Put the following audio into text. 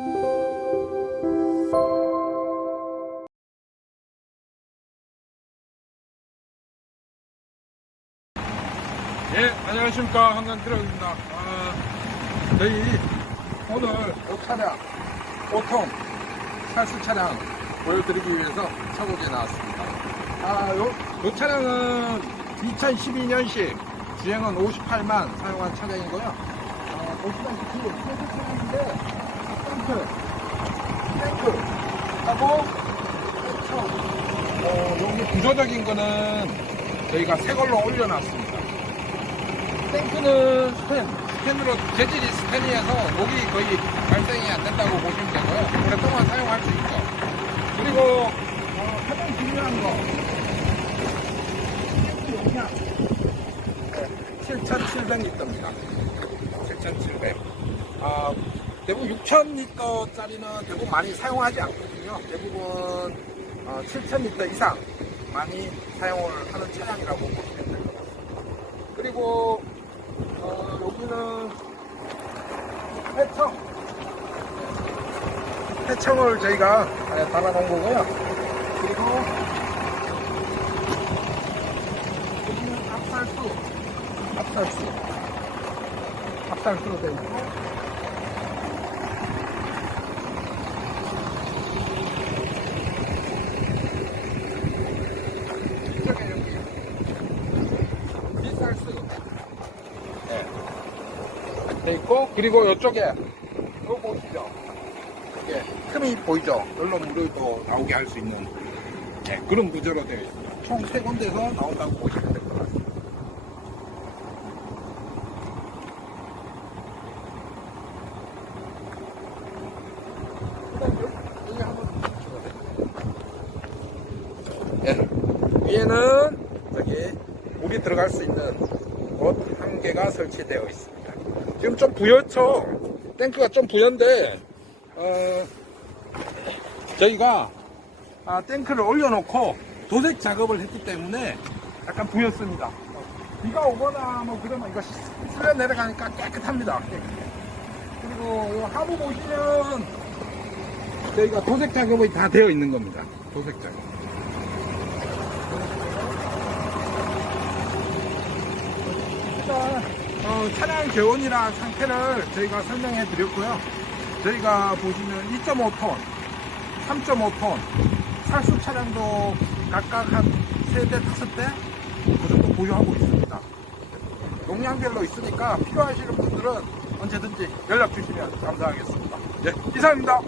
예, 안녕하십니까. 한강드럭입니다. 아, 저희 오늘 5차량, 5통 살수 차량 보여드리기 위해서 차고지에 나왔습니다. 아, 요, 요 차량은 2012년식 주행은 58만 사용한 차량이고요. 어, 보시다시피 세수 차량인데 탱크, 탱크 하고. 어, 여기 구조적인 거는 저희가 새 걸로 올려놨습니다. 탱크는 스텐, 스텐으로 재질이 스텐이어서 녹이 거의 발생이 안 된다고 보시면 되고요. 오랫동안 사용할 수 있죠. 그리고 어, 가장 중요한 거 탱크 용량 7,700리터입니다. 7,700. 아, 대부분 6,000리터짜리는 대부분 많이 사용하지 않거든요. 대부분 어, 7,000리터 이상 많이 사용을 하는 차량이라고 보시면 될 것 같습니다. 그리고 어, 여기는 해청 해청을 저희가 네, 달아놓은 거고요 그리고 여기는 압살수 압살수 압살수로 되어 있고 이쪽에 여기 빗살수 네. 돼 있고 그리고 이쪽에 이거 보이시죠? 이게 틈이 보이죠? 열로 물을 또 나오게 할 수 있는 네, 그런 구조로 되어 있습니다. 총 세 군데서 나온다고 보시면 될 것 같습니다. 예, 위에는 저기 물이 들어갈 수 있는 곳 한 개가 설치되어 있습니다. 지금 좀 부옇죠? 탱크가 좀 부연데, 어, 저희가 아, 탱크를 올려놓고 도색 작업을 했기 때문에 약간 부였습니다. 비가 오거나 뭐 그러면 이거 쓸려 내려가니까 깨끗합니다. 그리고 이 하부 보시면 저희가 도색 작업이 다 되어 있는 겁니다. 도색 작업. 어, 차량 개원이랑 상태를 저희가 설명해 드렸고요. 저희가 보시면 2.5톤, 3.5톤, 살수 차량도 각각 한 3대, 5대 그 정도 보유하고 있습니다. 용량별로 있으니까 필요하시는 분들은 언제든지 연락 주시면 감사하겠습니다. 예, 이상입니다.